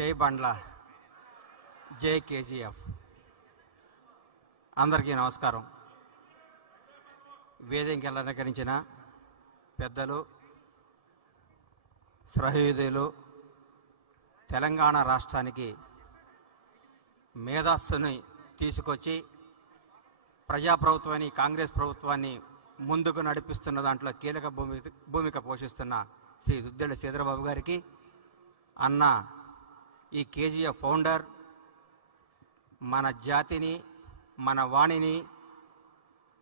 జై బండ్ల, జై కేజీఎఫ్. అందరికీ నమస్కారం. వేదికకి అలంకరించిన పెద్దలు, సహృదయులు, తెలంగాణ రాష్ట్రానికి మేధస్సుని తీసుకొచ్చి ప్రజాప్రభుత్వాన్ని, కాంగ్రెస్ ప్రభుత్వాన్ని ముందుకు నడిపిస్తున్న దాంట్లో కీలక భూమిక పోషిస్తున్న శ్రీ దుద్దేళ్ల శ్రీధరబాబు గారికి, అన్న ఈ కేజీఎఫ్ ఫౌండర్, మన జాతిని, మన వాణిని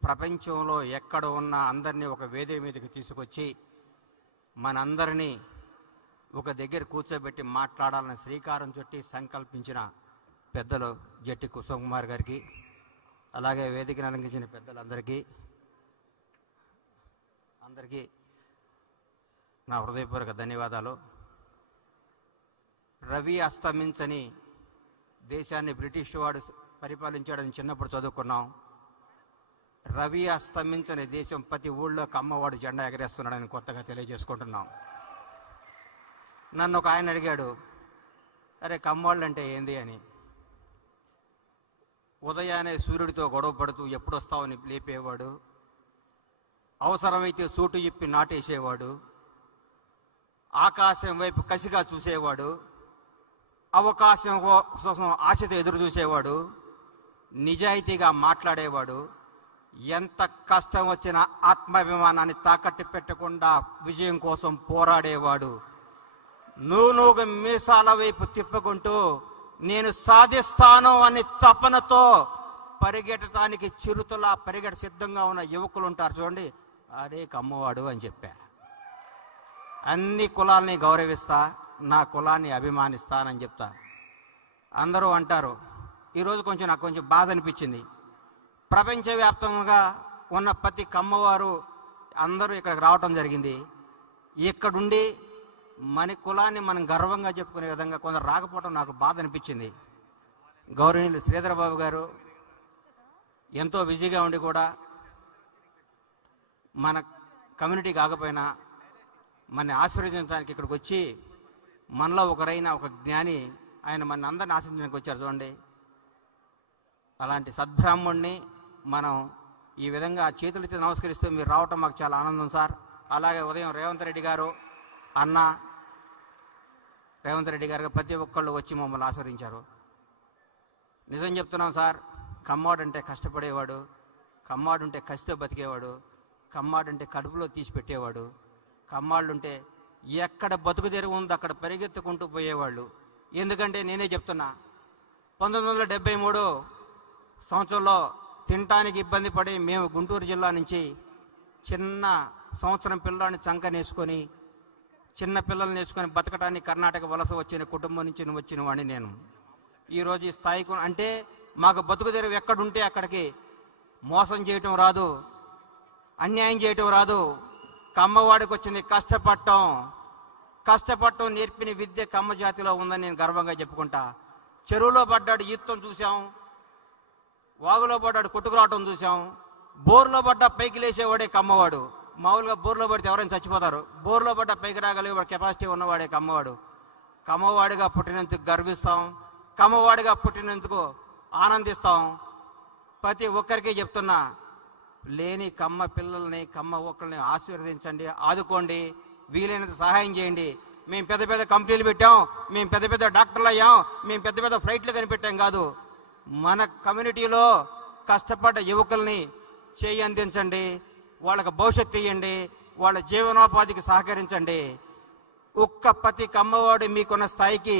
ప్రపంచంలో ఎక్కడ ఉన్న అందరినీ ఒక వేదిక మీదకి తీసుకొచ్చి మనందరినీ ఒక దగ్గర కూర్చోబెట్టి మాట్లాడాలని శ్రీకారం చుట్టి సంకల్పించిన పెద్దలు జట్టి కుసుమ్ కుమార్ గారికి, అలాగే వేదికను అలంకరించిన పెద్దలందరికీ నా హృదయపూర్వక ధన్యవాదాలు. రవి అస్తమించని దేశాన్ని బ్రిటిష్ వాడు పరిపాలించాడని చిన్నప్పుడు చదువుకున్నాం. రవి అస్తమించని దేశం ప్రతి ఊళ్ళో కమ్మవాడు జెండా ఎగరేస్తున్నాడని కొత్తగా తెలియజేసుకుంటున్నాం. నన్ను ఒక ఆయన అడిగాడు, అరే కమ్మవాళ్ళు అంటే ఏంది అని. ఉదయాన్నే సూర్యుడితో గొడవ పడుతూ ఎప్పుడొస్తావని లేపేవాడు, అవసరమైతే సూటు ఇప్పి నాటేసేవాడు, ఆకాశం వైపు కసిగా చూసేవాడు, అవకాశం కోసం ఆశతో ఎదురు చూసేవాడు, నిజాయితీగా మాట్లాడేవాడు, ఎంత కష్టం వచ్చినా ఆత్మాభిమానాన్ని తాకట్టు పెట్టకుండా విజయం కోసం పోరాడేవాడు. నూనూగు మీసాల వైపు తిప్పుకుంటూ నేను సాధిస్తాను అని తపనతో పరిగెట్టడానికి చిరుతలా పరిగెట సిద్ధంగా ఉన్న యువకులు ఉంటారు చూడండి, అదే కమ్మవాడు అని చెప్పా. అన్ని కులాలని గౌరవిస్తా, నా కులాన్ని అభిమానిస్తానని చెప్తా. అందరూ అంటారు, ఈరోజు నాకు కొంచెం బాధ అనిపించింది. ప్రపంచవ్యాప్తంగా ఉన్న ప్రతి కమ్మవారు అందరూ ఇక్కడికి రావటం జరిగింది. ఇక్కడుండి మన కులాన్ని మనం గర్వంగా చెప్పుకునే విధంగా కొందరు రాకపోవడం నాకు బాధ అనిపించింది. గౌరవనీయులు శ్రీధరబాబు గారు ఎంతో బిజీగా ఉండి కూడా మన కమ్యూనిటీ కాకపోయినా మన ఆశీర్వదించడానికి ఇక్కడికి వచ్చి మనలో ఒకరైన ఒక జ్ఞాని ఆయన మన అందరిని ఆశీర్వదించడానికి వచ్చారు చూడండి. అలాంటి సద్బ్రాహ్మణ్ణి మనం ఈ విధంగా చేతులెత్తి నమస్కరిస్తూ మీరు రావటం మాకు చాలా ఆనందం సార్. అలాగే ఉదయం రేవంత్ రెడ్డి గారు, అన్న రేవంత్ రెడ్డి గారు ప్రతి ఒక్కళ్ళు వచ్చి మమ్మల్ని ఆశీర్వదించారు. నిజం చెప్తున్నాం సార్, కమ్మాడు అంటే కష్టపడేవాడు, కమ్మాడు ఉంటే కసితో బతికేవాడు, కమ్మాడు అంటే కడుపులో తీసి పెట్టేవాడు, కమ్మాళ్ళు ఉంటే ఎక్కడ బతుకు తెరువు ఉందో అక్కడ పరిగెత్తుకుంటూ పోయేవాళ్ళు. ఎందుకంటే నేనే చెప్తున్నా, 1973 సంవత్సరంలో తినటానికి ఇబ్బంది పడి మేము గుంటూరు జిల్లా నుంచి చిన్న సంవత్సరం పిల్లాన్ని చంకనేసుకొని, చిన్న పిల్లల్ని నేర్చుకొని బతకటానికి కర్ణాటక వలస వచ్చిన కుటుంబం నుంచి వచ్చిన వాడిని నేను. ఈరోజు ఈ స్థాయికి అంటే మాకు బతుకు తెరువు ఎక్కడుంటే అక్కడికి మోసం చేయటం రాదు, అన్యాయం చేయటం రాదు. కమ్మవాడికి వచ్చింది కష్టపడటం నేర్పిన విద్య కమ్మ జాతిలో ఉందని నేను గర్వంగా చెప్పుకుంటా. చెరువులో పడ్డాడు ఈత్తం చూసాం, వాగులో పడ్డాడు కొట్టుకురావటం చూసాం, బోర్లో పడ్డా పైకి లేచేవాడే కమ్మవాడు. మామూలుగా బోర్లో పడితే ఎవరైనా చచ్చిపోతారు, బోర్లో పడ్డా పైకి రాగలిగే కెపాసిటీ ఉన్నవాడే కమ్మవాడు. కమ్మవాడిగా పుట్టినందుకు గర్విస్తాం, కమ్మవాడిగా పుట్టినందుకు ఆనందిస్తాం. ప్రతి ఒక్కరికి చెప్తున్నా, లేని కమ్మ పిల్లల్ని, కమ్మ ఒక్కరిని ఆశీర్వదించండి, ఆదుకోండి, వీలైనంత సహాయం చేయండి. మేము పెద్ద పెద్ద కంపెనీలు పెట్టాం, మేము పెద్ద పెద్ద డాక్టర్లు అయ్యాం, మేము పెద్ద పెద్ద ఫ్లైట్లు కనిపెట్టాం కాదు. మన కమ్యూనిటీలో కష్టపడ్డ యువకుల్ని చేయి అందించండి, వాళ్ళకి భవిష్యత్తు ఇవ్వండి, వాళ్ళ జీవనోపాధికి సహకరించండి. ఒక్క ప్రతి కమ్మవాడు మీకున్న స్థాయికి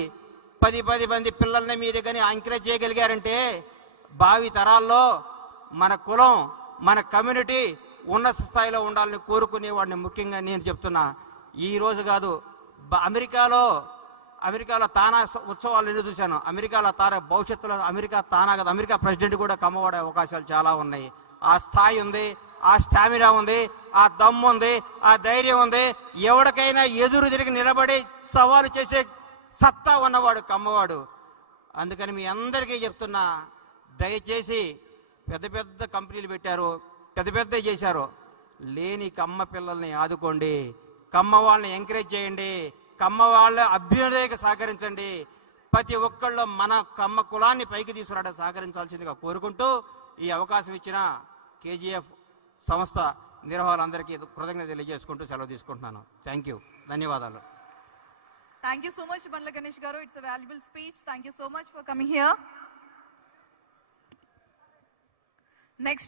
10 మంది పిల్లల్ని మీ దగ్గర ఎంకరేజ్ చేయగలిగారంటే భావి తరాల్లో మన కులం, మన కమ్యూనిటీ ఉన్నత స్థాయిలో ఉండాలని కోరుకునేవాడిని. ముఖ్యంగా నేను చెప్తున్నా, ఈరోజు కాదు, అమెరికాలో తానా ఉత్సవాలు ఎదురు చూశాను. అమెరికాలో భవిష్యత్తులో అమెరికా ప్రెసిడెంట్ కూడా కమ్మవాడే అవకాశాలు చాలా ఉన్నాయి. ఆ స్థాయి ఉంది, ఆ స్టామినా ఉంది, ఆ దమ్ము ఉంది, ఆ ధైర్యం ఉంది. ఎవరికైనా ఎదురు తిరిగి నిలబడి సవాలు చేసే సత్తా ఉన్నవాడు కమ్మవాడు. అందుకని మీ అందరికీ చెప్తున్నా, దయచేసి పెద్ద పెద్ద కంపెనీలు పెట్టారు, పెద్ద చేశారు, లేని కమ్మ పిల్లల్ని ఆదుకోండి, కమ్మ వాళ్ళని ఎంకరేజ్ చేయండి, కమ్మ వాళ్ళ అభ్యుదయకి సహకరించండి. ప్రతి ఒక్కళ్ళు మన కమ్మ కులాన్ని పైకి తీసుకురావడం సహకరించాల్సిందిగా కోరుకుంటూ ఈ అవకాశం ఇచ్చిన కేజీఎఫ్ సంస్థ నిర్వాహకులందరికీ కృతజ్ఞత తెలియజేసుకుంటూ సెలవు తీసుకుంటున్నాను. థ్యాంక్ యూ, ధన్యవాదాలు. Thank you so much, Bandla Ganesh Garu. It's a valuable speech. Thank you so much for coming here. Next.